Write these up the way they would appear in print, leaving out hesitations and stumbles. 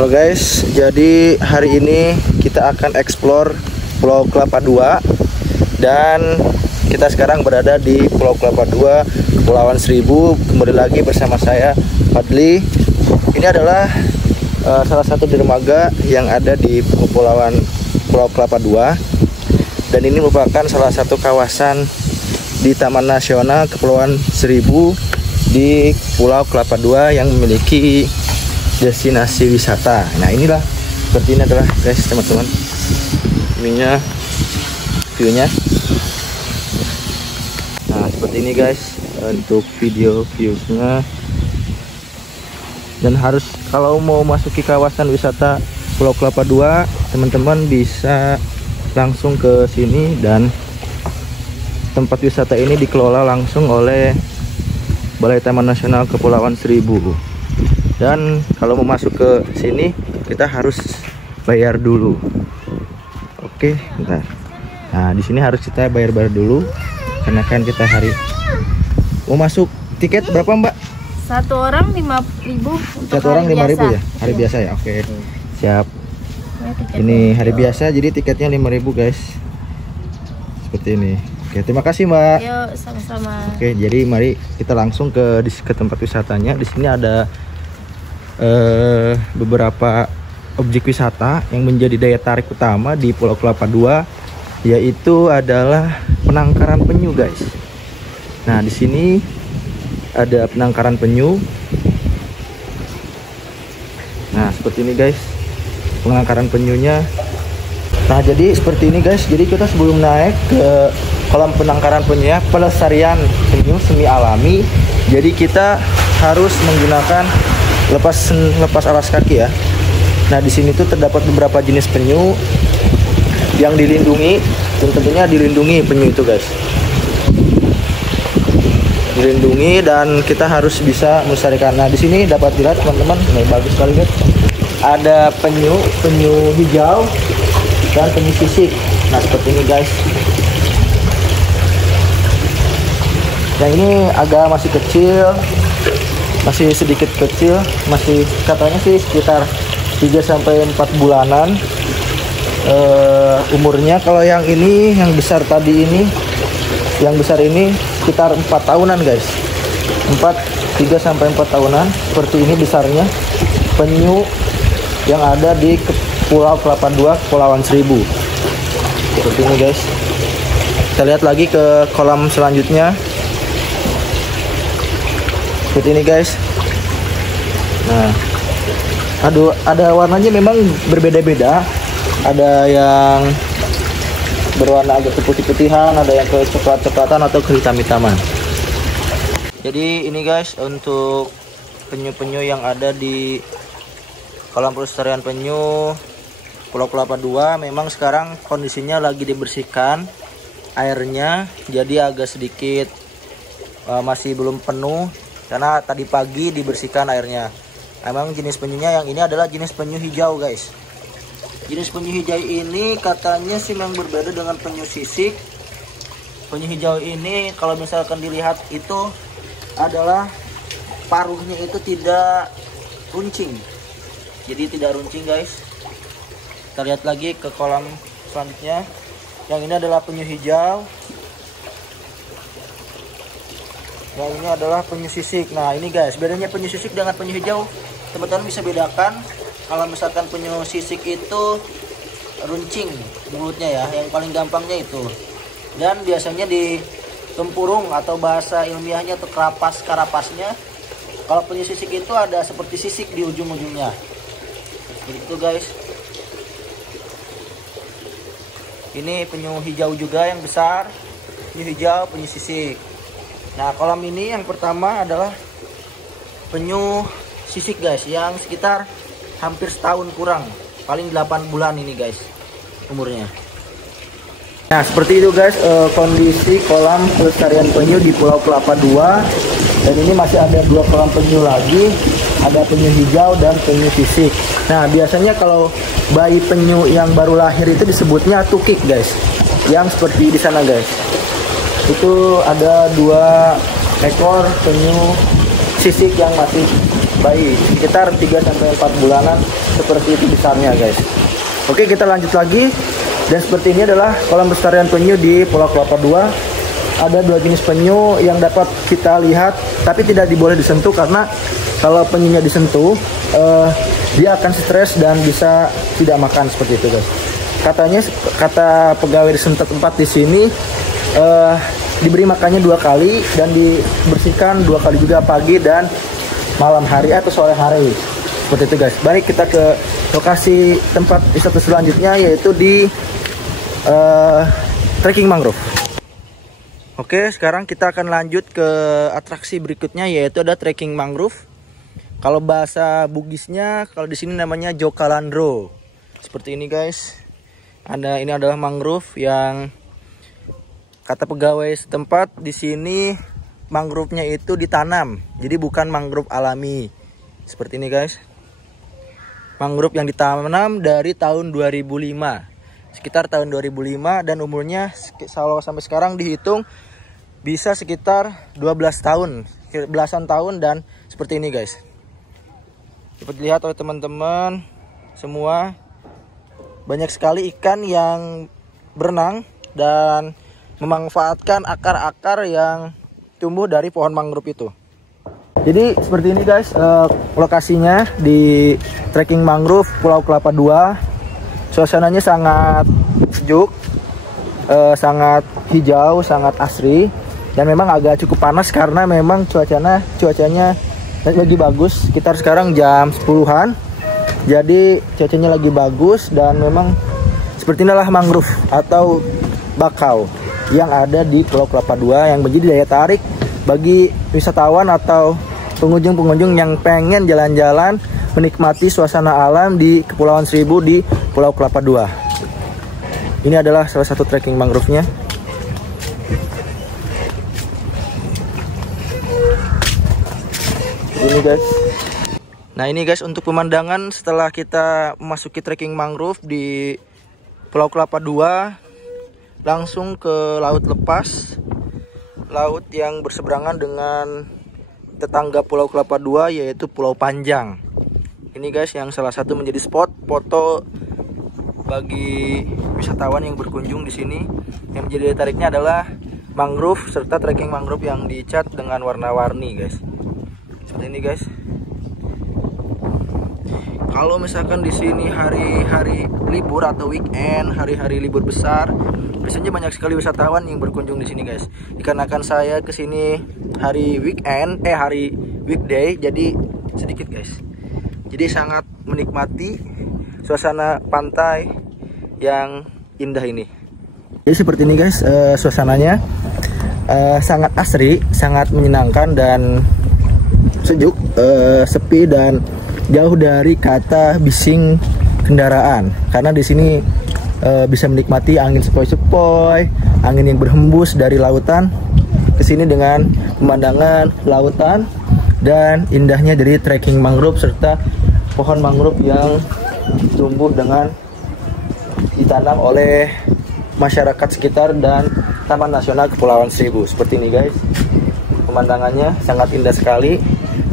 Halo guys, jadi hari ini kita akan explore Pulau Kelapa II. Dan kita sekarang berada di Pulau Kelapa II, Kepulauan Seribu. Kembali lagi bersama saya, Fadli. Ini adalah salah satu dermaga yang ada di Pulau Kelapa II. Dan ini merupakan salah satu kawasan di Taman Nasional Kepulauan Seribu di Pulau Kelapa II yang memiliki destinasi wisata. Nah, inilah seperti ini adalah guys, teman-teman. Ininya view-nya. Nah, seperti ini guys untuk view-nya. Dan harus kalau mau masuki kawasan wisata Pulau Kelapa II, teman-teman bisa langsung ke sini, dan tempat wisata ini dikelola langsung oleh Balai Taman Nasional Kepulauan Seribu. Dan kalau mau masuk ke sini kita harus bayar dulu. Oke, bentar. Nah, di sini harus kita bayar dulu karena kan kita hari mau masuk. Tiket berapa, Mbak? Satu orang 5.000. Satu orang 5.000 ya? Hari biasa ya? Oke. Siap. Ini hari biasa, jadi tiketnya 5.000 guys. Seperti ini. Oke, terima kasih Mbak. Yuk, sama-sama. Oke, jadi mari kita langsung ke tempat wisatanya. Di sini ada beberapa objek wisata yang menjadi daya tarik utama di Pulau Kelapa II, yaitu adalah penangkaran penyu guys. Nah, di sini ada penangkaran penyu. Nah, seperti ini guys penangkaran penyunya. Nah, jadi seperti ini guys. Jadi kita sebelum naik ke kolam penangkaran penyu, pelestarian penyu semi alami, jadi kita harus menggunakan lepas alas kaki ya. Nah, di sini tuh terdapat beberapa jenis penyu yang dilindungi, dan tentunya dilindungi penyu itu guys. Dilindungi dan kita harus bisa melestarikan. Nah, di sini dapat dilihat teman-teman, ini bagus sekali guys. Ada penyu hijau dan penyu sisik. Nah, seperti ini guys. Yang ini agak masih kecil, masih sedikit kecil, masih katanya sih sekitar 3-4 bulanan umurnya. Kalau yang ini, yang besar tadi ini, yang besar ini sekitar 4 tahunan guys. 3-4 tahunan. Seperti ini besarnya penyu yang ada di Pulau Kelapa II, Kepulauan Seribu. Seperti ini guys. Kita lihat lagi ke kolam selanjutnya. Seperti ini guys. Nah, ada warnanya memang berbeda-beda. Ada yang berwarna agak putih-putihan, ada yang ke coklat-coklatan atau ke hitam-hitaman. Jadi ini guys untuk penyu-penyu yang ada di kolam pelestarian penyu Pulau Kelapa II. Memang sekarang kondisinya lagi dibersihkan airnya, jadi agak sedikit masih belum penuh karena tadi pagi dibersihkan airnya. Emang jenis penyunya yang ini adalah jenis penyu hijau guys. Jenis penyu hijau ini katanya sih memang berbeda dengan penyu sisik. Penyu hijau ini kalau misalkan dilihat itu adalah paruhnya itu tidak runcing. Jadi tidak runcing guys. Kita lihat lagi ke kolam selanjutnya. Yang ini adalah penyu hijau. Yang ini adalah penyu sisik. Nah, ini guys, bedanya penyu sisik dengan penyu hijau, teman-teman bisa bedakan. Kalau misalkan penyu sisik itu runcing mulutnya ya, yang paling gampangnya itu. Dan biasanya di tempurung atau bahasa ilmiahnya atau karapasnya. Kalau penyu sisik itu ada seperti sisik di ujung-ujungnya. Begitu guys. Ini penyu hijau juga yang besar. Penyu hijau, penyu sisik. Nah, kolam ini yang pertama adalah penyu sisik guys, yang sekitar hampir setahun kurang, paling 8 bulan ini guys umurnya. Nah, seperti itu guys kondisi kolam pelestarian penyu di Pulau Kelapa II. Dan ini masih ada 2 kolam penyu lagi, ada penyu hijau dan penyu sisik. Nah, biasanya kalau bayi penyu yang baru lahir itu disebutnya tukik guys, yang seperti di sana guys. Itu ada 2 ekor penyu sisik yang masih bayi, sekitar 3-4 bulanan seperti itu besarnya guys. Oke, kita lanjut lagi. Dan seperti ini adalah kolam pelestarian penyu di Pulau Kelapa II. Ada 2 jenis penyu yang dapat kita lihat, tapi tidak boleh disentuh karena kalau penyunya disentuh, dia akan stres dan bisa tidak makan seperti itu guys. Katanya, kata pegawai di tempat di sini, diberi makannya 2 kali dan dibersihkan 2 kali juga, pagi dan malam hari atau sore hari. Seperti itu guys. Baik, kita ke lokasi tempat wisata selanjutnya, yaitu di trekking mangrove. Oke, sekarang kita akan lanjut ke atraksi berikutnya, yaitu ada trekking mangrove. Kalau bahasa Bugisnya, kalau di sini namanya Jokalandro. Seperti ini guys. Ini adalah mangrove yang kata pegawai setempat di sini mangrove-nya itu ditanam. Jadi bukan mangrove alami. Seperti ini guys. Mangrove yang ditanam dari tahun 2005. Sekitar tahun 2005, dan umurnya kalau sampai sekarang dihitung bisa sekitar 12 tahun, belasan tahun. Dan seperti ini guys, dapat dilihat oleh teman-teman semua, banyak sekali ikan yang berenang dan memanfaatkan akar-akar yang tumbuh dari pohon mangrove itu. Jadi seperti ini guys, lokasinya di trekking mangrove Pulau Kelapa II. Suasananya sangat sejuk, sangat hijau, sangat asri, dan memang agak cukup panas karena memang cuacanya lagi bagus. Sekitar sekarang jam 10-an, jadi cuacanya lagi bagus, dan memang seperti inilah mangrove atau bakau yang ada di Pulau Kelapa II yang menjadi daya tarik bagi wisatawan atau pengunjung-pengunjung yang pengen jalan-jalan menikmati suasana alam di Kepulauan Seribu di Pulau Kelapa II. Ini adalah salah satu trekking mangrove-nya. Ini guys. Nah ini guys, untuk pemandangan setelah kita memasuki trekking mangrove di Pulau Kelapa II, langsung ke laut lepas, laut yang berseberangan dengan tetangga Pulau Kelapa II, yaitu Pulau Panjang. Ini guys yang salah satu menjadi spot foto bagi wisatawan yang berkunjung di sini. Yang menjadi daya tariknya adalah mangrove serta trekking mangrove yang dicat dengan warna-warni guys. Seperti ini guys. Kalau misalkan di sini hari-hari libur atau weekend, hari-hari libur besar, biasanya banyak sekali wisatawan yang berkunjung di sini guys. Dikarenakan saya ke sini hari weekend, hari weekday, jadi sedikit guys. Jadi sangat menikmati suasana pantai yang indah ini. Jadi seperti ini guys, suasananya sangat asri, sangat menyenangkan dan sejuk, sepi dan jauh dari kata bising kendaraan. Karena di sini bisa menikmati angin sepoi-sepoi, angin yang berhembus dari lautan ke sini dengan pemandangan lautan dan indahnya dari trekking mangrove serta pohon mangrove yang tumbuh dengan ditanam oleh masyarakat sekitar dan Taman Nasional Kepulauan Seribu. Seperti ini guys, pemandangannya sangat indah sekali,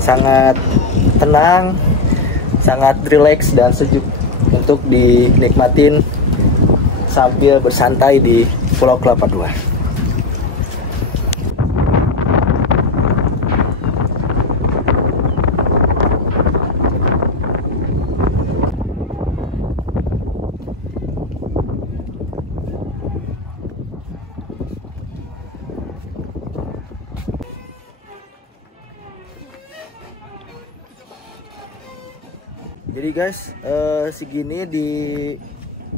sangat tenang, sangat rileks dan sejuk untuk dinikmatin sambil bersantai di Pulau Kelapa II. Jadi guys, segini di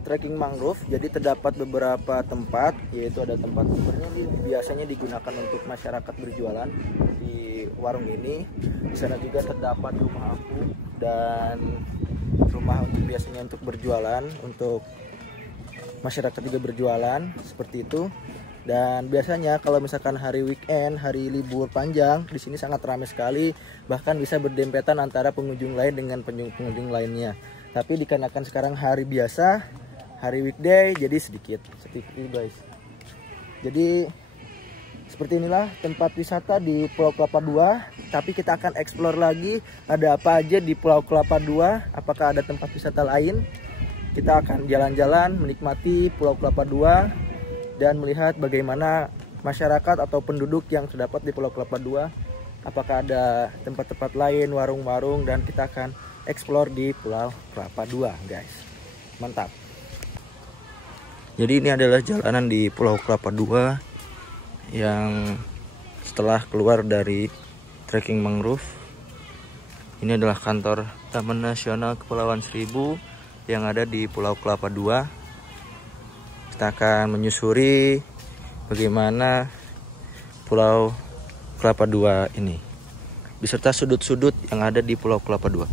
trekking mangrove. Jadi terdapat beberapa tempat, yaitu ada tempat sebenarnya biasanya digunakan untuk masyarakat berjualan di warung ini. Di sana juga terdapat rumah apung dan rumah untuk biasanya untuk berjualan, untuk masyarakat juga berjualan seperti itu. Dan biasanya kalau misalkan hari weekend, hari libur panjang, di sini sangat ramai sekali, bahkan bisa berdempetan antara pengunjung lain dengan pengunjung lainnya. Tapi dikarenakan sekarang hari biasa, hari weekday, jadi sedikit guys. Jadi Seperti inilah tempat wisata di Pulau Kelapa II. Tapi kita akan explore lagi ada apa aja di Pulau Kelapa II. Apakah ada tempat wisata lain? Kita akan jalan-jalan menikmati Pulau Kelapa II dan melihat bagaimana masyarakat atau penduduk yang terdapat di Pulau Kelapa II. Apakah ada tempat-tempat lain, warung-warung, dan kita akan explore di Pulau Kelapa II, guys. Mantap. Jadi ini adalah jalanan di Pulau Kelapa II yang setelah keluar dari trekking mangrove. Ini adalah kantor Taman Nasional Kepulauan Seribu yang ada di Pulau Kelapa II. Kita akan menyusuri bagaimana Pulau Kelapa II ini beserta sudut-sudut yang ada di Pulau Kelapa II.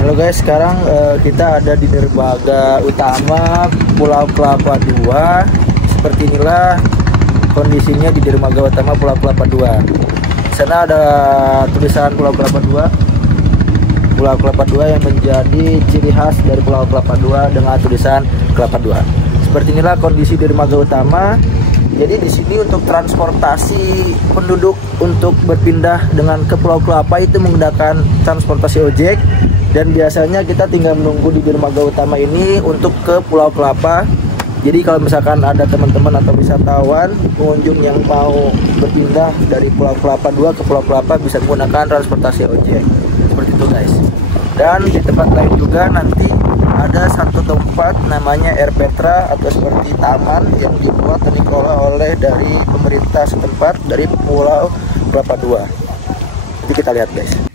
Halo guys, sekarang kita ada di dermaga utama Pulau Kelapa II. Seperti inilah kondisinya di dermaga utama Pulau Kelapa II. Di sana ada tulisan Pulau Kelapa II. Pulau Kelapa II yang menjadi ciri khas dari Pulau Kelapa II dengan tulisan Kelapa II. Seperti inilah kondisi dermaga utama. Jadi di sini untuk transportasi penduduk untuk berpindah dengan ke Pulau Kelapa itu menggunakan transportasi ojek. Dan biasanya kita tinggal menunggu di dermaga utama ini untuk ke Pulau Kelapa. Jadi kalau misalkan ada teman-teman atau wisatawan pengunjung yang mau berpindah dari Pulau Kelapa II ke Pulau Kelapa bisa menggunakan transportasi ojek. Seperti itu guys. Dan di tempat lain juga nanti ada satu tempat namanya Air Petra atau seperti taman yang dibuat dan dikelola oleh dari pemerintah setempat dari Pulau Kelapa II. Jadi kita lihat guys.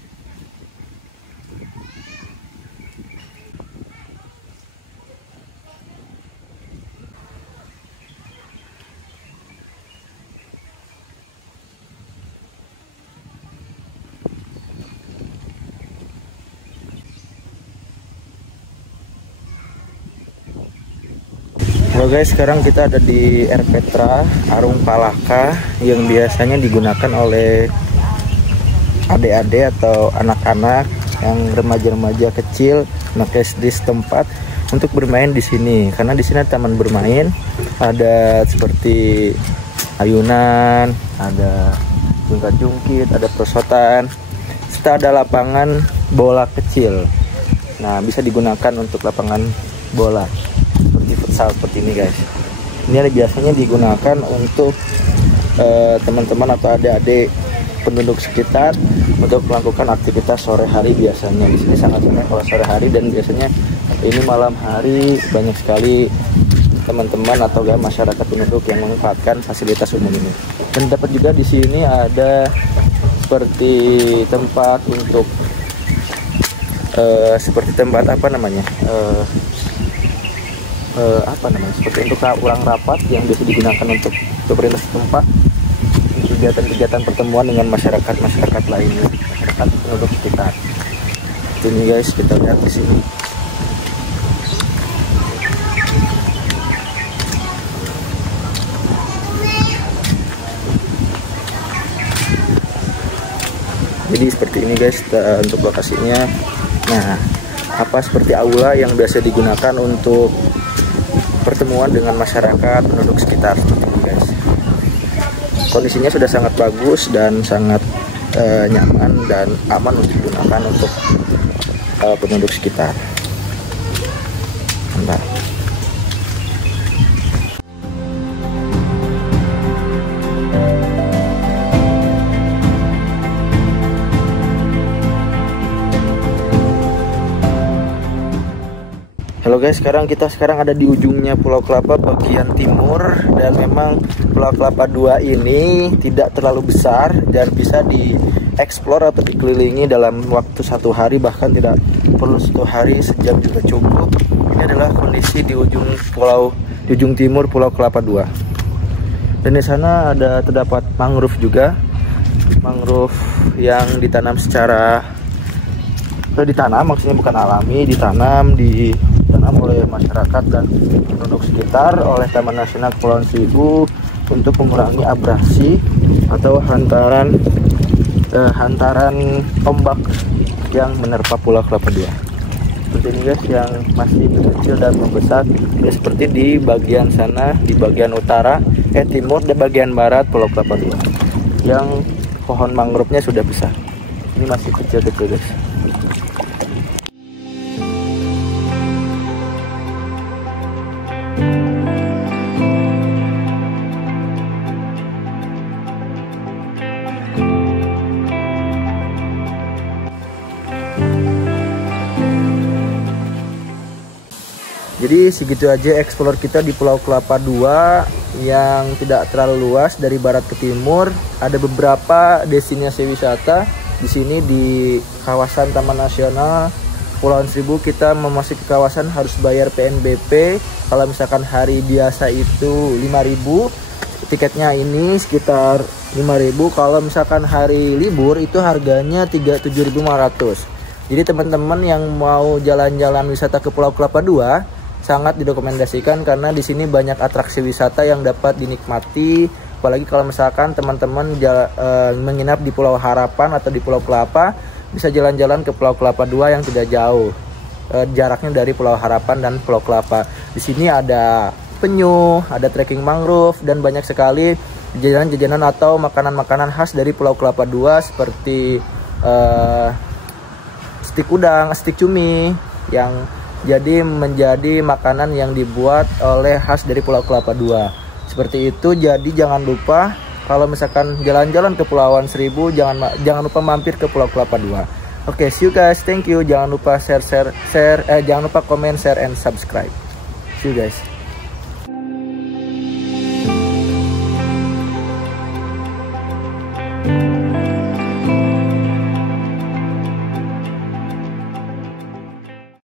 Halo guys, sekarang kita ada di Air Petra Arung Palaka yang biasanya digunakan oleh adik-adik atau anak-anak yang remaja-remaja kecil, anak SD setempat untuk bermain di sini. Karena di sini ada taman bermain, ada seperti ayunan, ada jungkat-jungkit, ada perosotan, serta ada lapangan bola kecil. Nah, bisa digunakan untuk lapangan bola seperti futsal seperti ini guys. Ini biasanya digunakan untuk teman-teman atau adik-adik penduduk sekitar untuk melakukan aktivitas sore hari biasanya. Di sini sangat ramai kalau sore hari, dan biasanya ini malam hari banyak sekali teman-teman atau masyarakat penduduk yang memanfaatkan fasilitas umum ini. Dan dapat juga di sini ada seperti tempat untuk seperti tempat apa namanya? Seperti untuk ruang rapat yang bisa digunakan untuk pemerintah setempat, kegiatan-kegiatan pertemuan dengan masyarakat lainnya, masyarakat penduduk sekitar. Ini guys, kita lihat di sini. Jadi seperti ini guys untuk lokasinya. Nah, apa seperti aula yang biasa digunakan untuk pertemuan dengan masyarakat penduduk sekitar seperti ini guys. Kondisinya sudah sangat bagus dan sangat nyaman dan aman untuk digunakan untuk penduduk sekitar. Mantap. Halo guys, kita sekarang ada di ujungnya Pulau Kelapa bagian timur, dan memang Pulau Kelapa II ini tidak terlalu besar dan bisa dieksplor atau dikelilingi dalam waktu 1 hari, bahkan tidak perlu 1 hari, sejam juga cukup. Ini adalah kondisi di ujung timur Pulau Kelapa II. Dan di sana terdapat mangrove juga, mangrove yang ditanam maksudnya bukan alami, ditanam di ditanam oleh masyarakat dan penduduk sekitar oleh Taman Nasional Kepulauan Seribu untuk mengurangi abrasi atau hantaran ombak yang menerpa Pulau Kelapa II. Seperti ini guys, yang masih kecil dan membesar ya, seperti di bagian sana, di bagian utara, timur dan bagian barat Pulau Kelapa II, yang pohon mangrove-nya sudah besar. Ini masih kecil-kecil guys. Jadi segitu aja explore kita di Pulau Kelapa II yang tidak terlalu luas dari barat ke timur. Ada beberapa destinasi wisata di sini di kawasan Taman Nasional Kepulauan Seribu. Kita memasuki kawasan harus bayar PNBP. Kalau misalkan hari biasa itu 5.000, tiketnya ini sekitar 5.000. Kalau misalkan hari libur itu harganya 7.500. Jadi teman-teman yang mau jalan-jalan wisata ke Pulau Kelapa II sangat direkomendasikan karena di sini banyak atraksi wisata yang dapat dinikmati. Apalagi kalau misalkan teman-teman menginap di Pulau Harapan atau di Pulau Kelapa, bisa jalan-jalan ke Pulau Kelapa II yang tidak jauh jaraknya dari Pulau Harapan dan Pulau Kelapa. Di sini ada penyu, ada trekking mangrove, dan banyak sekali jajanan-jajanan atau makanan-makanan khas dari Pulau Kelapa II seperti stik udang, stik cumi yang jadi menjadi makanan yang dibuat oleh khas dari Pulau Kelapa II. Seperti itu. Jadi jangan lupa kalau misalkan jalan-jalan ke Kepulauan Seribu, jangan lupa mampir ke Pulau Kelapa II. Oke, see you guys. Thank you. Jangan lupa jangan lupa comment, share, and subscribe. See you guys.